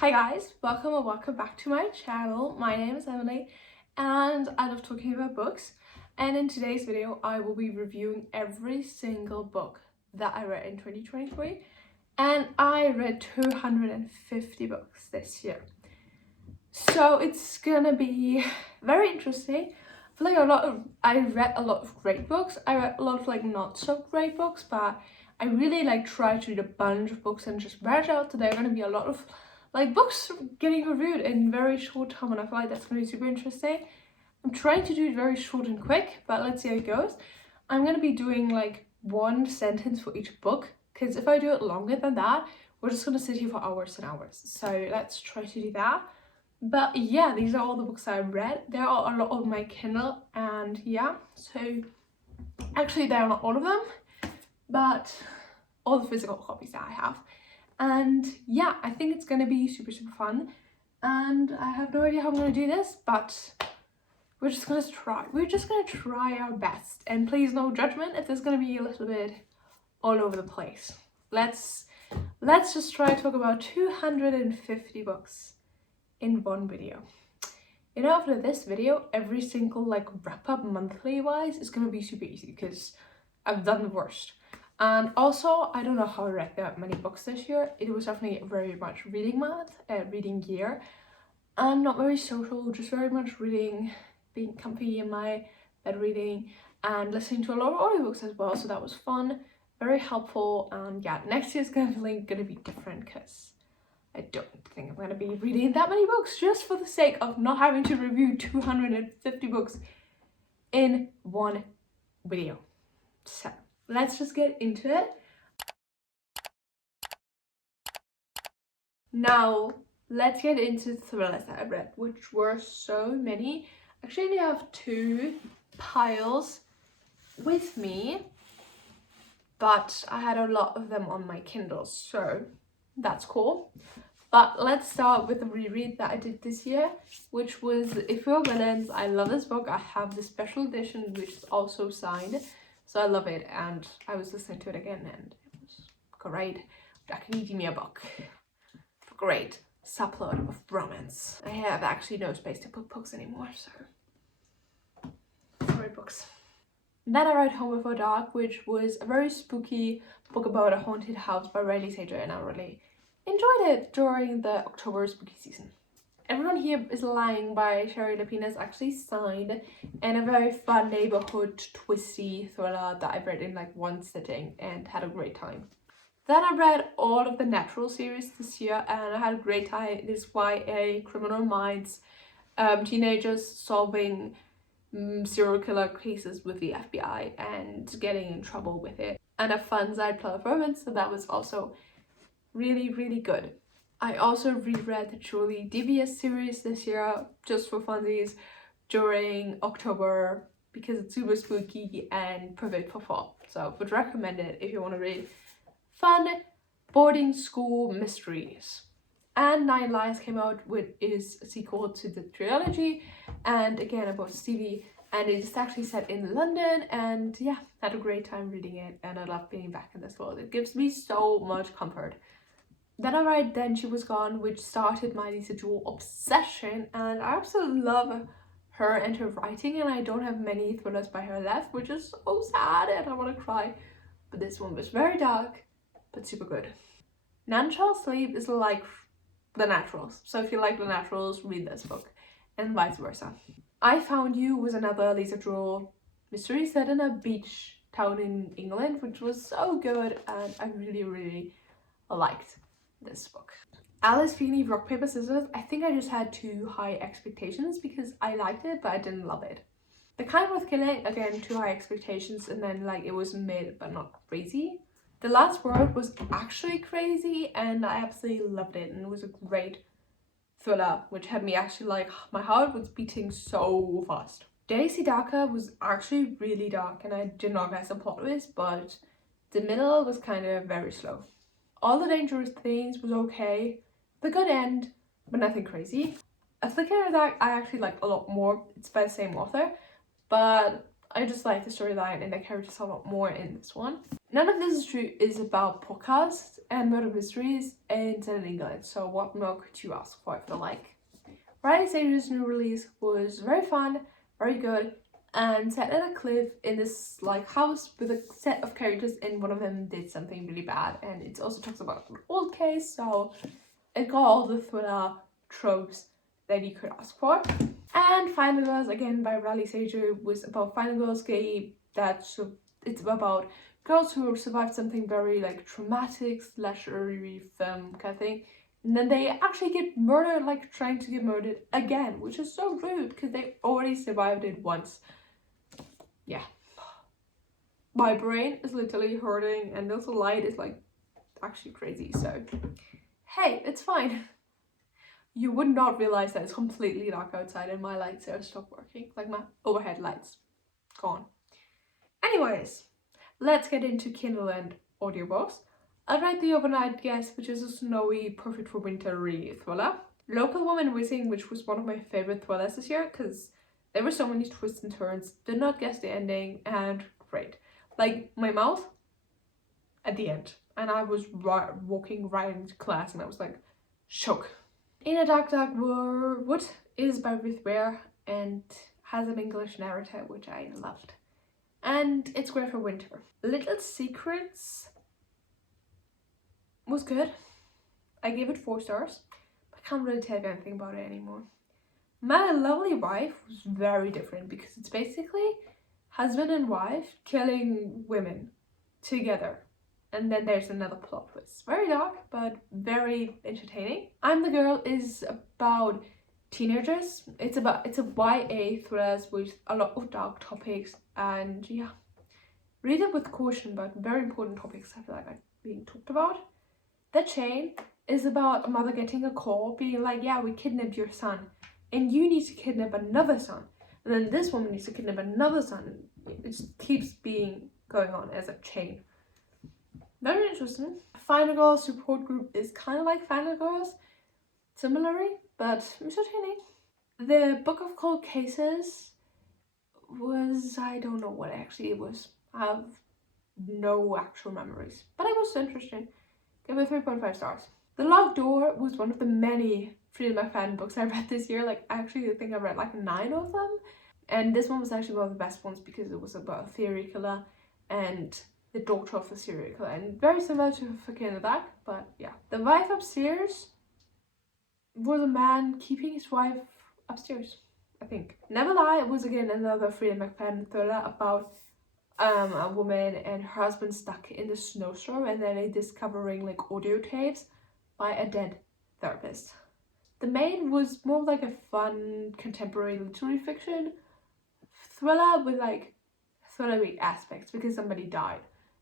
Hi guys, welcome or welcome back to my channel. My name is Emily and I love talking about books, and in today's video I will be reviewing every single book that I read in 2023, and I read 250 books this year. So it's gonna be very interesting. I feel like I read a lot of great books. I read a lot of like not so great books, but I really try to read a bunch of books and just branch out. So there are gonna be a lot of books getting reviewed in very short time, and I feel like that's gonna be super interesting. I'm trying to do it very short and quick, but let's see how it goes. I'm gonna be doing like one sentence for each book, because if I do it longer than that, we're just gonna sit here for hours and hours. So let's try to do that. But yeah, these are all the books I've read. There are a lot on my Kindle, and yeah, so actually they're not all of them, but all the physical copies that I have. And yeah, I think it's gonna be super fun, and I have no idea how I'm gonna do this, but we're just gonna try our best, and please no judgment if there's gonna be a little bit all over the place. Let's just try to talk about 250 books in one video. You know, after this video, every single wrap up monthly wise is gonna be super easy because I've done the worst. And also, I don't know how I read that many books this year. It was definitely very much reading month, reading year, and not very social, just very much reading, being comfy in my bed reading, and listening to a lot of audiobooks as well. So that was fun, very helpful. And yeah, next year's gonna be different because I don't think I'm gonna be reading that many books just for the sake of not having to review 250 books in one video. So let's just get into it. Now, let's get into thrillers that I've read, which were so many. Actually, I only have two piles with me, but I had a lot of them on my Kindle, so that's cool. But let's start with the reread that I did this year, which was If You're Villains. I love this book. I have the special edition, which is also signed, so I love it, and I was listening to it again, and it was great. Academia book. Great subplot of romance. I have actually no space to put books anymore, so sorry books. Then I read Home Before Dark, which was a very spooky book about a haunted house by Riley Sager, and I really enjoyed it during the October spooky season. Everyone Here is Lying by Sherry Lapina is actually signed, and a very fun neighborhood twisty thriller that I read in like one sitting and had a great time. Then I read all of the Natural series this year, and I had a great time. It is YA, Criminal Minds, teenagers solving serial killer cases with the FBI and getting in trouble with it, and a fun side plot of romance, so that was also really good. I also reread the Truly Devious series this year just for funsies during October because it's super spooky and perfect for fall, so would recommend it if you want to read fun boarding school mysteries. And Nine Lives came out, which is a sequel to the trilogy, and again about Stevie, and it is actually set in London, and yeah, had a great time reading it, and I love being back in this world. It gives me so much comfort. Then I read Then She Was Gone, which started my Lisa Jewell obsession, and I absolutely love her and her writing, and I don't have many thrillers by her left, which is so sad and I want to cry. But this one was very dark, but super good. None Shall Sleep is like The Naturals, so if you like The Naturals, read this book, and vice versa. I Found You was another Lisa Jewell mystery set in a beach town in England, which was so good, and I really liked this book. Alice Feeney Rock Paper Scissors, I think I just had too high expectations because I liked it but I didn't love it. The Kind Worth Killing, again, too high expectations, and then it was mid but not crazy. The Last Word was actually crazy, and I absolutely loved it, and it was a great thriller, which had me actually my heart was beating so fast. Daisy Darker was actually really dark, and I did not guess the plot twist, but the middle was kind of very slow. All the Dangerous Things was okay, the good end, but nothing crazy. A Flicker that I actually liked a lot more. It's by the same author, but I just like the storyline and the characters a lot more in this one. None of this is true is about podcasts and murder mysteries and set in England, so what more could you ask for, I feel like. Riley Sager's new release was very fun, very good, and set in a cliff in this like house with a set of characters, and one of them did something really bad, and it also talks about an old case, so it got all the thriller tropes that you could ask for. And Final Girls, again by Riley Sager, was about final girls gay, it's about girls who survived something very like traumatic slasher film kind of thing, and then they actually get murdered, like trying to get murdered again, which is so rude because they already survived it once. Yeah, my brain is literally hurting, and this light is like actually crazy, so hey, it's fine. You would not realize that it's completely dark outside and my lights have stopped working, like my overhead lights gone. Anyways, let's get into Kindle and audiobooks. I read The Overnight Guest, which is a snowy, perfect for wintery thriller. Local Woman Missing, which was one of my favorite thrillers this year because there were so many twists and turns, did not guess the ending, and great. Like my mouth at the end, and I was walking right into class and I was like shook. In a Dark Dark Wood is by Ruth Ware and has an English narrator, which I loved. And it's great for winter. Little Secrets was good. I gave it 4 stars. But I can't really tell you anything about it anymore. My Lovely Wife was very different because it's basically husband and wife killing women together. And then there's another plot twist. Very dark, but very entertaining. I'm the Girl is about teenagers. It's a YA thriller with a lot of dark topics, and yeah, read it with caution, but very important topics I feel like are being talked about. The Chain is about a mother getting a call being like, yeah, we kidnapped your son and you need to kidnap another son, and then this woman needs to kidnap another son. It just keeps being going on as a chain. Very interesting. Final Girls support group is kind of like Final Girls, similarly, but entertaining. The Book of Cold Cases was, I don't know what actually it was. I have no actual memories, but it was interesting. Give it 3.5 stars. The Locked Door was one of the many Freida McFadden books I read this year. Like, I actually think I read like 9 of them. And this one was actually one of the best ones because it was about a serial killer and the daughter of a serial killer, and very similar to Fucking in the Dark, but yeah. The Wife Upstairs was a man keeping his wife upstairs, I think. Never Lie was again another Freida McFadden thriller about a woman and her husband stuck in the snowstorm, and then they discovering like audio tapes by a dead therapist. The Maid was more like a fun contemporary literary fiction thriller with like thrillery aspects because somebody died.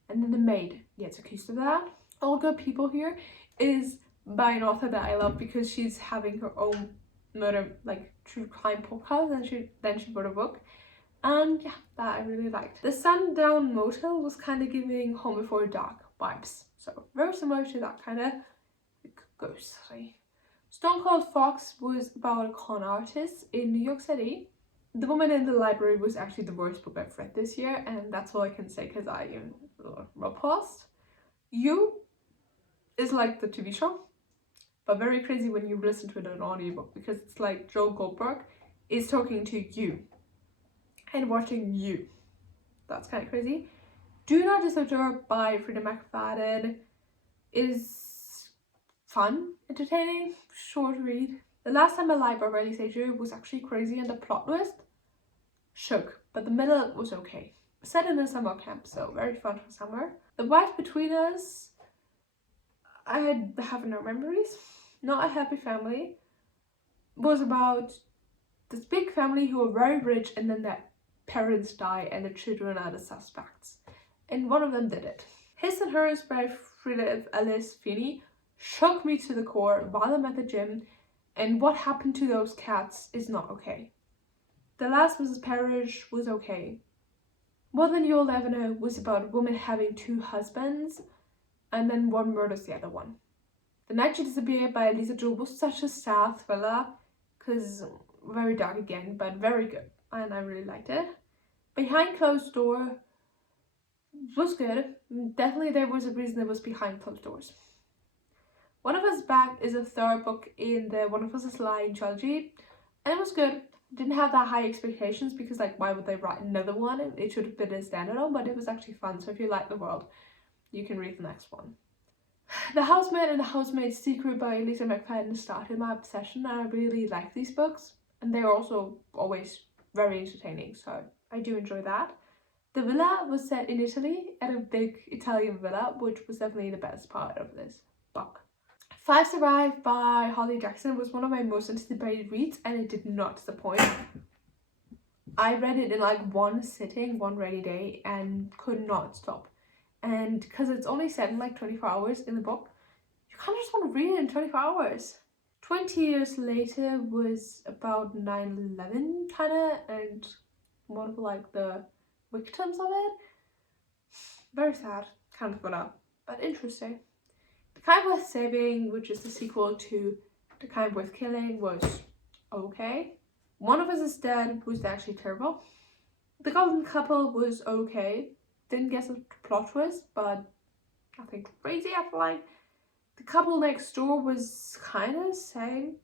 And then The Maid gets accused of that. All Good People Here is by an author that I love because she's having her own murder, like true crime podcast, and she wrote a book. And yeah, that I really liked. The Sundown Motel was kind of giving Home Before Dark vibes. So very similar to that kind of ghost. Stone Cold Fox was about a con artist in New York City. The Woman in the Library was actually the worst book I've read this year, and that's all I can say because I am repulsed. You is like the TV show, but very crazy when you listen to it in an audiobook because it's like Joe Goldberg is talking to you and watching you. That's kind of crazy. Do Not Disturb by Freida McFadden is fun, entertaining, short read. The Last Time Alive by Riley Sager was actually crazy, and the plot twist shook, but the middle was okay. Set in a summer camp, so very fun for summer. The Wife Between Us, I have no memories. Not a Happy Family was about this big family who are very rich, and then their parents die and the children are the suspects, and one of them did it. His and Hers by Frida Alice Feeney shook me to the core while I'm at the gym, and what happened to those cats is not okay. The Last Mrs. Parrish was okay. More Than You'll Ever Know was about a woman having 2 husbands and then one murders the other one. The Night She Disappeared by Lisa Joy was such a sad thriller because very dark again, but very good, and I really liked it. Behind Closed Door was good. Definitely there was a reason it was Behind Closed Doors. One of Us Back is a third book in the One of Us is Lying trilogy, and it was good. Didn't have that high expectations because like why would they write another one? It should have been a standalone, but it was actually fun. So if you like the world, you can read the next one. The Housemaid and the Housemaid's Secret by Lisa McFadden started my obsession, and I really like these books, and they're also always very entertaining, so I do enjoy that. The Villa was set in Italy at a big Italian villa, which was definitely the best part of this book. Five Survive by Holly Jackson was one of my most anticipated reads, and it did not disappoint. I read it in like one sitting, one rainy day, and could not stop. And because it's only set in like 24 hours in the book, you kind of just want to read it in 24 hours. 20 Years Later was about 9/11 kind of, and one of like the victims of it. Very sad, kind of up, but interesting. The Kind Worth Saving, which is the sequel to The Kind Worth Killing, was okay. One of Us is Dead was actually terrible. The Golden Couple was okay. Didn't get a plot twist, but nothing crazy I feel like. The Couple Next Door was kind of the same.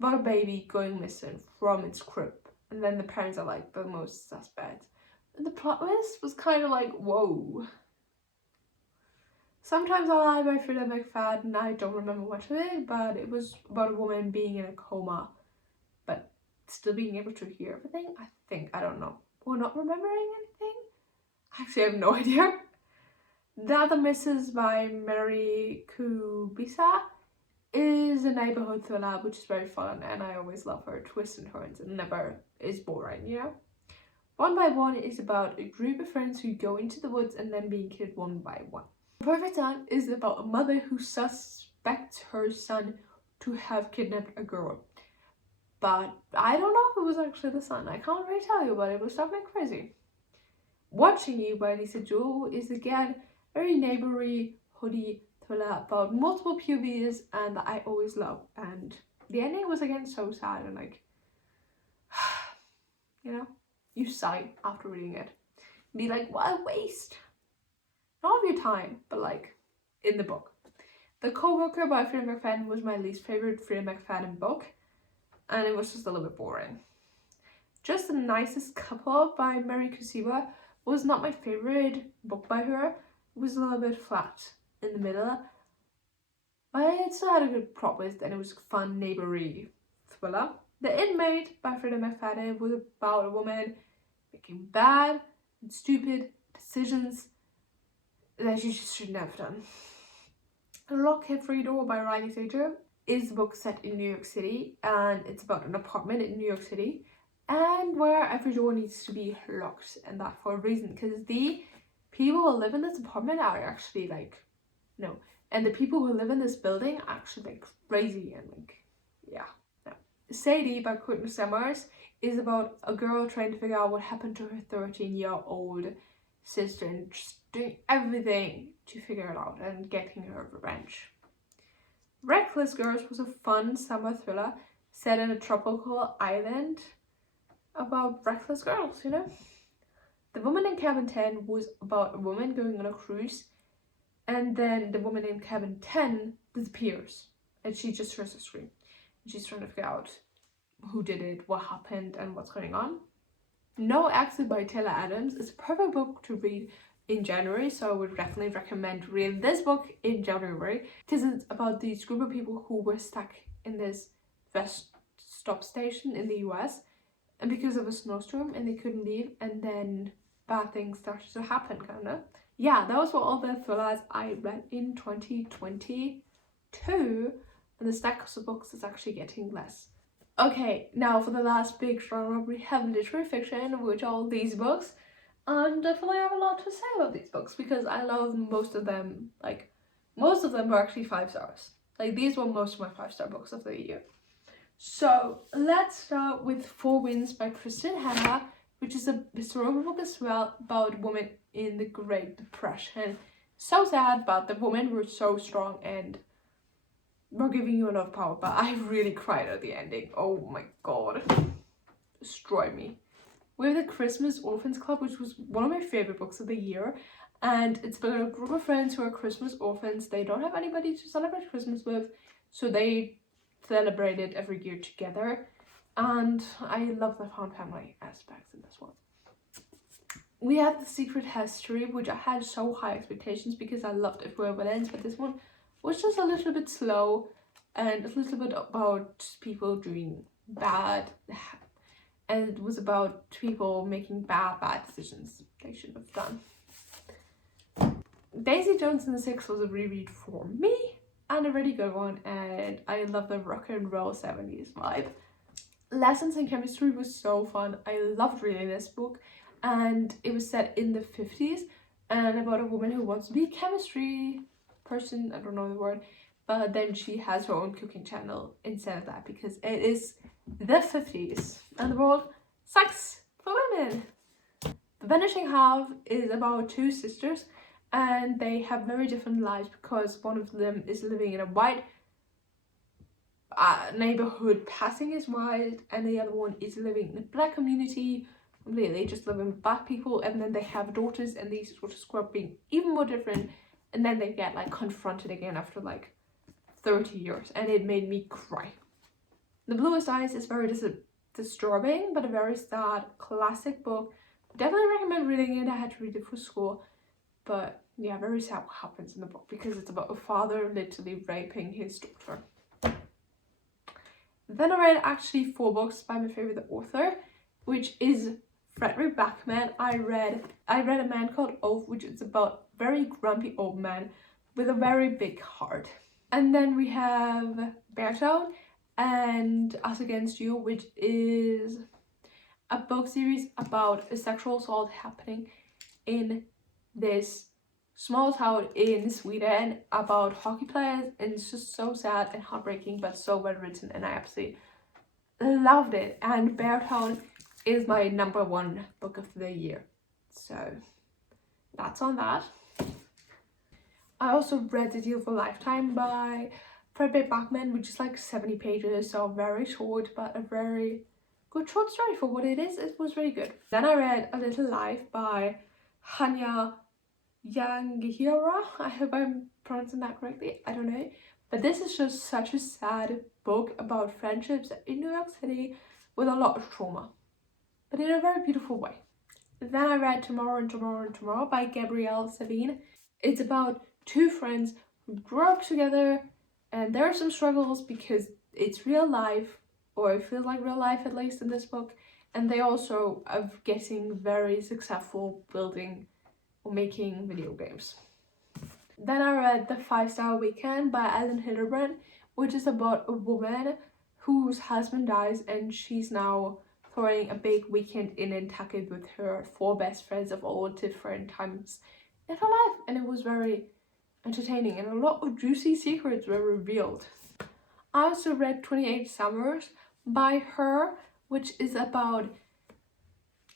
About a baby going missing from its crib, and then the parents are like the most suspect. And the plot twist was kind of like, whoa. Sometimes I Lie by Frida McFadden, I don't remember much of it, but it was about a woman being in a coma, but still being able to hear everything, I think, I don't know. Or not remembering anything? I actually have no idea. The Other Misses by Mary Kubisa is a neighborhood thriller, which is very fun, and I always love her twists and turns and never is boring, you know? One by One is about a group of friends who go into the woods and then being killed one by one. The Perfect Son is about a mother who suspects her son to have kidnapped a girl. But I don't know if it was actually the son. I can't really tell you, but it was something crazy. Watching You by Lisa Jewell is again very neighbory, hoodie thriller about multiple POVs, and I always love. And the ending was again so sad and like, you know, you sigh after reading it. Be like, what a waste. Not of your time, but like in the book. The Co-Worker by Frida McFadden was my least favorite Frida McFadden book, and it was just a little bit boring. Just the Nicest Couple by Mary Kusiwa was not my favorite book by her. It was a little bit flat in the middle, but it still had a good plot twist and it was a fun neighbory thriller. The Inmate by Frida McFadden was about a woman making bad and stupid decisions that she just shouldn't have done. Lock Every Door by Riley Sager is a book set in New York City, and it's about an apartment in New York City, and where every door needs to be locked, and that for a reason, because the people who live in this apartment are actually like, no, and the people who live in this building are actually like crazy and like, yeah, no. Sadie by Courtney Summers is about a girl trying to figure out what happened to her 13-year-old sister and just doing everything to figure it out and getting her revenge. Reckless Girls was a fun summer thriller set in a tropical island about reckless girls, you know? The Woman in Cabin 10 was about a woman going on a cruise, and then the woman in Cabin 10 disappears, and she just hears a scream. And she's trying to figure out who did it, what happened, and what's going on. No Exit by Taylor Adams is a perfect book to read in January, so I would definitely recommend reading this book in January, because it's about these group of people who were stuck in this rest stop station in the US, and because of a snowstorm and they couldn't leave, and then bad things started to happen, kind of. Yeah, those were all the thrillers I read in 2022, and the stack of books is actually getting less. Okay, now for the last big genre, we have literary fiction, which are all these books, and I feel like I have a lot to say about these books because I love most of them. Like, most of them were actually 5 stars. Like, these were most of my 5-star books of the year. So let's start with Four Winds by Kristen Hanna, which is a historical book as well about a woman in the Great Depression. So sad, but the women were so strong and were giving you a lot of power, but I really cried at the ending. Oh my god. Destroyed me. We have the Christmas Orphans Club, which was one of my favorite books of the year. And it's about a group of friends who are Christmas orphans. They don't have anybody to celebrate Christmas with, so they celebrate it every year together. And I love the found family aspects in this one. We had The Secret History, which I had so high expectations because I loved If We're Villains, but this one was just a little bit slow and a little bit about people doing bad, and it was about people making bad decisions they shouldn't have done. Daisy Jones and the Six was a reread for me and a really good one, and I love the rock and roll 70s vibe. Lessons in Chemistry was so fun. I loved reading this book, and it was set in the 50s and about a woman who wants to be a chemistry person, I don't know the word, but then she has her own cooking channel instead of that because it is the 50s and the world sucks for women. The Vanishing Half is about two sisters, and they have very different lives because one of them is living in a white neighborhood, passing as white, and the other one is living in a black community, completely just living with black people. And then they have daughters, and these daughters grow up being even more different, and then they get like confronted again after like 30 years, and it made me cry. The Bluest Eyes is very disturbing, but a very sad classic book. Definitely recommend reading it. I had to read it for school, but yeah, very sad what happens in the book because it's about a father literally raping his daughter. Then I read actually 4 books by my favorite author, which is Frederick Backman. I read A Man Called Ove, which is about very grumpy old man with a very big heart. And then we have Beartown and Us Against You, which is a book series about a sexual assault happening in this small town in Sweden about hockey players, and it's just so sad and heartbreaking but so well written, and I absolutely loved it. And Beartown is my #1 book of the year, so that's on that. I also read The Deal for Lifetime by Frederick Backman, which is like 70 pages, so very short but a very good short story for what it is. It was really good. Then I read A Little Life by Hanya Yangihiara. I hope I'm pronouncing that correctly, I don't know. But this is just such a sad book about friendships in New York City with a lot of trauma, but in a very beautiful way. Then I read Tomorrow and Tomorrow and Tomorrow by Gabrielle Savine. It's about 2 friends who grew up together, and there are some struggles because it's real life, or it feels like real life at least in this book, and they also are getting very successful building or making video games. Then I read The 5-Star Weekend by Ellen Hildebrand, which is about a woman whose husband dies, and she's now throwing a big weekend in Nantucket with her 4 best friends of all different times in her life, and it was very entertaining and a lot of juicy secrets were revealed. I also read 28 Summers by her, which is about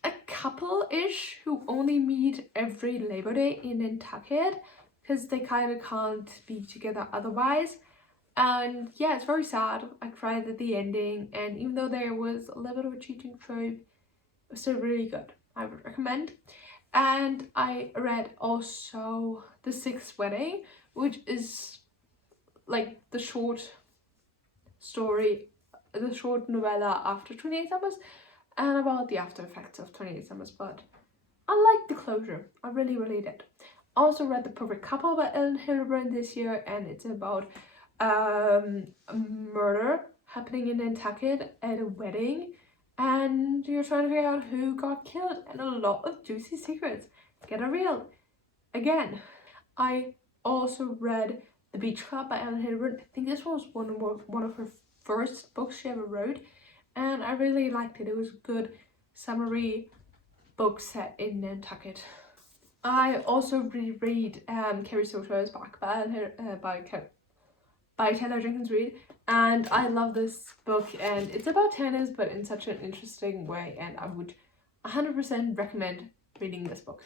a couple-ish who only meet every Labor Day in Nantucket because they kind of can't be together otherwise. And yeah, it's very sad. I cried at the ending, and even though there was a little bit of a cheating trope, it was still really good. I would recommend. And I read also The Sixth Wedding, which is like the short story, the short novella after 28 Summers, and about the after effects of 28 Summers, but I liked the closure. I really, really did. I also read The Perfect Couple by Ellen Hildebrand this year, and it's about a murder happening in Nantucket at a wedding, and you're trying to figure out who got killed, and a lot of juicy secrets get revealed again. I also read The Beach Club by Ellen Hildebrand. I think this was one of her first books she ever wrote, and I really liked it. It was a good summary book set in Nantucket. I also reread Carrie Soto's Back by Taylor Jenkins Reid, and I love this book, and it's about tennis but in such an interesting way, and I would 100% recommend reading this book.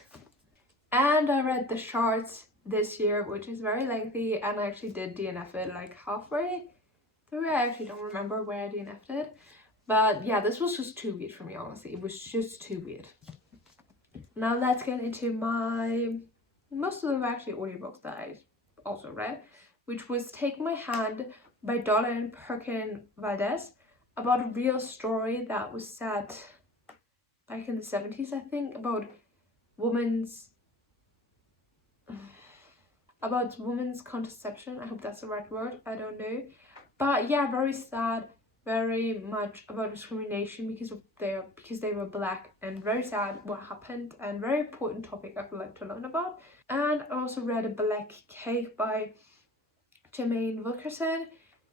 And I read The Shards this year, which is very lengthy, and I actually did DNF it like halfway through. I actually don't remember where I DNF'd it, But yeah, this was just too weird for me, honestly. It was just too weird. Now let's get into most of them are actually audiobooks that I also read, which was Take My Hand by Dolan Perkin Valdez, about a real story that was set back in the 70s, I think, women's women's contraception. I hope that's the right word. I don't know. But yeah, very sad, very much about discrimination because they were black, and very sad what happened, and very important topic I would like to learn about. And I also read A Black Cake by Jermaine Wilkerson,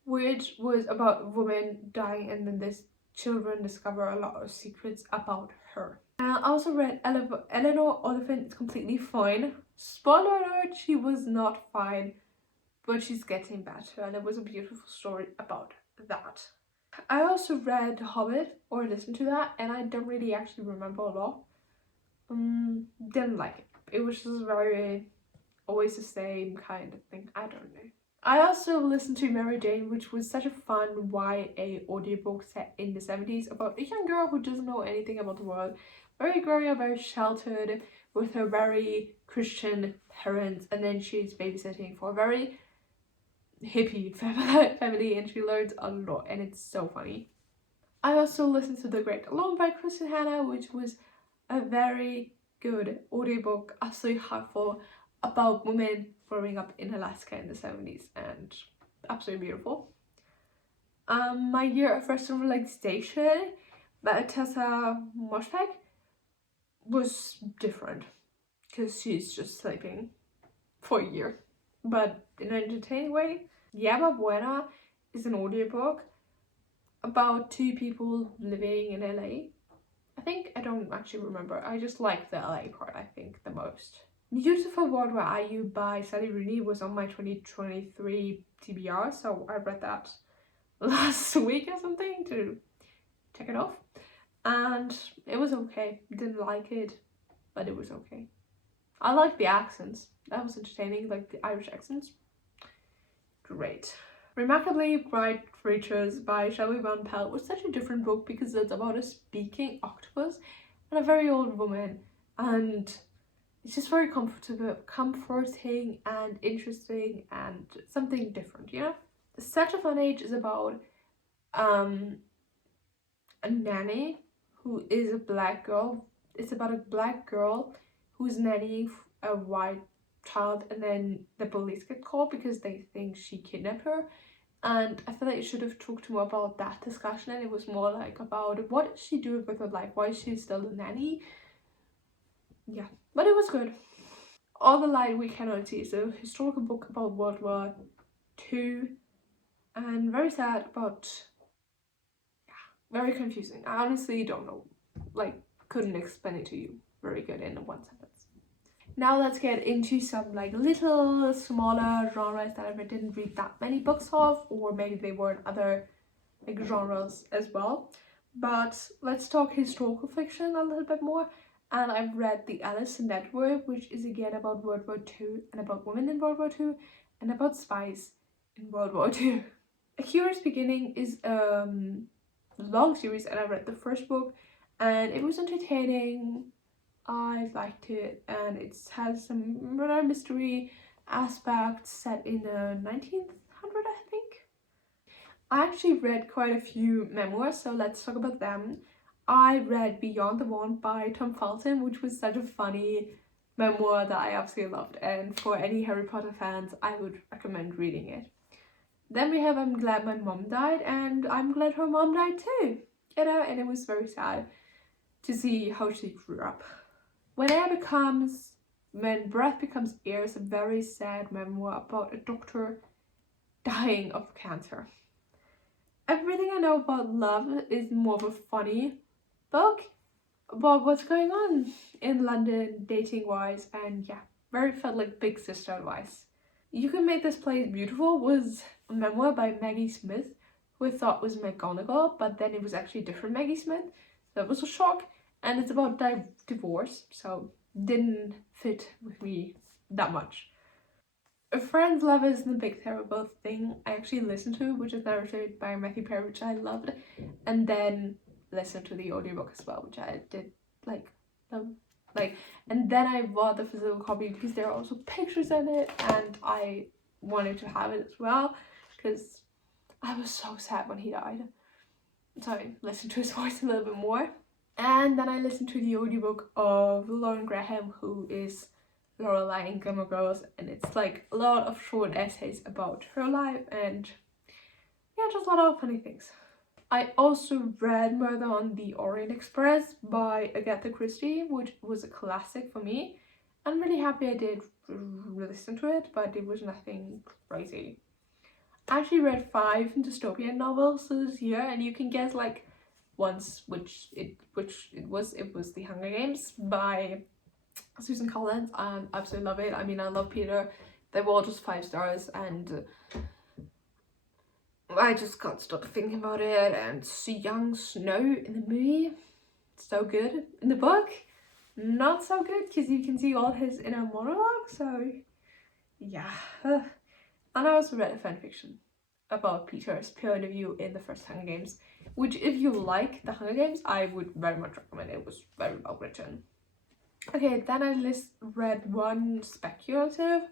which was about a woman dying, and then this children discover a lot of secrets about her. I also read Eleanor Oliphant is Completely Fine. Spoiler alert, she was not fine, but she's getting better, and it was a beautiful story about that. I also read Hobbit, or listened to that, and I don't really actually remember a lot. Didn't like it. It was just very always the same kind of thing. I don't know. I also listened to Mary Jane, which was such a fun YA audiobook set in the 70s about a young girl who doesn't know anything about the world. Very growing up, very sheltered, with her very Christian parents, and then she's babysitting for a very hippie family, and she learns a lot, and it's so funny. I also listened to The Great Alone by Kristen Hanna, which was a very good audiobook, absolutely heartful, about women growing up in Alaska in the 70s, and absolutely beautiful. My Year of Rest and Relaxation by Tessa Moshfegh was different because she's just sleeping for a year, but in an entertaining way. Yaba Buena is an audiobook about two people living in LA. I don't actually remember. I just like the LA part, I think, the most. Beautiful World Where Are You by Sally Rooney was on my 2023 TBR, so I read that last week or something to check it off. And it was okay. Didn't like it, but it was okay. I liked the accents. That was entertaining, like the Irish accents. Great. Remarkably Bright Creatures by Shelby Van Pelt was such a different book because it's about a speaking octopus and a very old woman, and it's just very comforting and interesting and something different, you know? Such a Fun Age is about a nanny who is a black girl. It's about a black girl who's nannying a white child, and then the police get called because they think she kidnapped her. And I feel like it should have talked more about that discussion, and it was more like about what is she doing with her life, why is she still a nanny. Yeah, but it was good. All the Light We Cannot See is a historical book about World War II, and very sad, but yeah, very confusing. I honestly don't know, like, couldn't explain it to you very good in one sentence. Now let's get into some like little smaller genres that I didn't read that many books of, or maybe they were in other like genres as well. But let's talk historical fiction a little bit more. And I've read The Alice Network, which is again about World War II and about women in World War II and about spies in World War II. A Curious Beginning is a long series, and I read the first book, and it was entertaining. I liked it, and it has some murder mystery aspects set in the 1900, I think. I actually read quite a few memoirs, so let's talk about them. I read Beyond the Wand by Tom Felton, which was such a funny memoir that I absolutely loved, and for any Harry Potter fans, I would recommend reading it. Then we have I'm Glad My Mom Died, and I'm glad her mom died too, you know, and it was very sad to see how she grew up. When Breath Becomes Air is a very sad memoir about a doctor dying of cancer. Everything I Know About Love is more of a funny book about what's going on in London dating wise, and yeah, very felt like big sister advice. You Can Make This Place Beautiful was a memoir by Maggie Smith, who I thought was McGonagall, but then it was actually a different Maggie Smith. That was a shock, and it's about divorce, so didn't fit with me that much. A Friend's Love Isn't a Big Terrible Thing I actually listened to, which is narrated by Matthew Perry, which I loved, and then listened to the audiobook as well, which I did like and then I bought the physical copy because there are also pictures in it, and I wanted to have it as well because I was so sad when he died, so I listened to his voice a little bit more. And then I listened to the audiobook of Lauren Graham, who is Lorelai in Gilmore Girls, and it's like a lot of short essays about her life and yeah, just a lot of funny things. I also read Murder on the Orient Express by Agatha Christie, which was a classic for me. I'm really happy I did listen to it, but it was nothing crazy. I actually read 5 dystopian novels this year, and you can guess like once which it was. It was The Hunger Games by Susan Collins, and I absolutely love it. I mean, I love Peter. They were all just 5 stars, and I just can't stop thinking about it. And young Snow in the movie, so good. In the book, not so good because you can see all his inner monologue. So yeah. And I also read a fanfiction about Peter's point of view in the first Hunger Games, which if you like the Hunger Games, I would very much recommend. It was very well written. Okay, then I read one speculative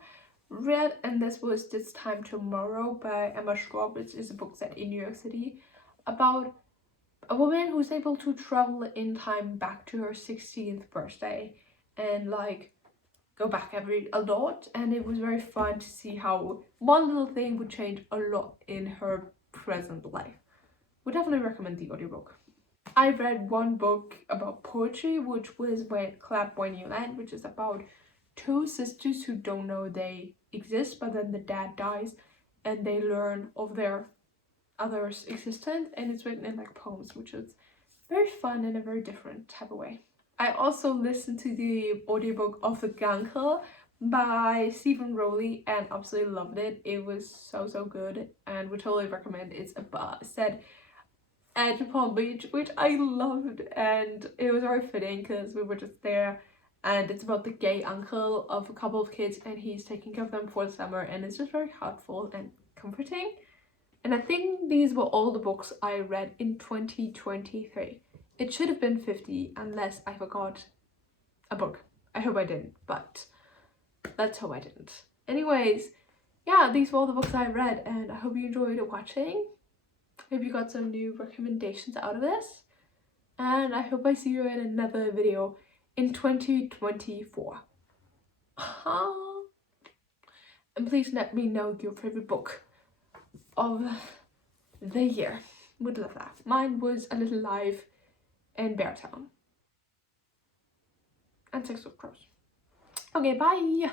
read, and this was This Time Tomorrow by Emma Straub, which is a book set in New York City about a woman who's able to travel in time back to her 16th birthday and like go back a lot, and it was very fun to see how one little thing would change a lot in her present life. Would definitely recommend the audiobook. I read one book about poetry, which was Clap When You Land, which is about 2 sisters who don't know they exist, but then the dad dies and they learn of their other's existence, and it's written in like poems, which is very fun in a very different type of way. I also listened to the audiobook of The Gunkle by Stephen Rowley and absolutely loved it. It was so good and would totally recommend. It's set at Palm Beach, which I loved, and it was very fitting because we were just there, and it's about the gay uncle of a couple of kids and he's taking care of them for the summer, and it's just very heartful and comforting. And I think these were all the books I read in 2023. It should have been 50 unless I forgot a book. I hope I didn't, but let's hope I didn't. Anyways, yeah, these were all the books I read, and I hope you enjoyed watching. I hope you got some new recommendations out of this, and I hope I see you in another video in 2024. And please let me know your favorite book of the year. Would love that. Mine was A Little Life in Beartown and Six of Crows. Okay, bye.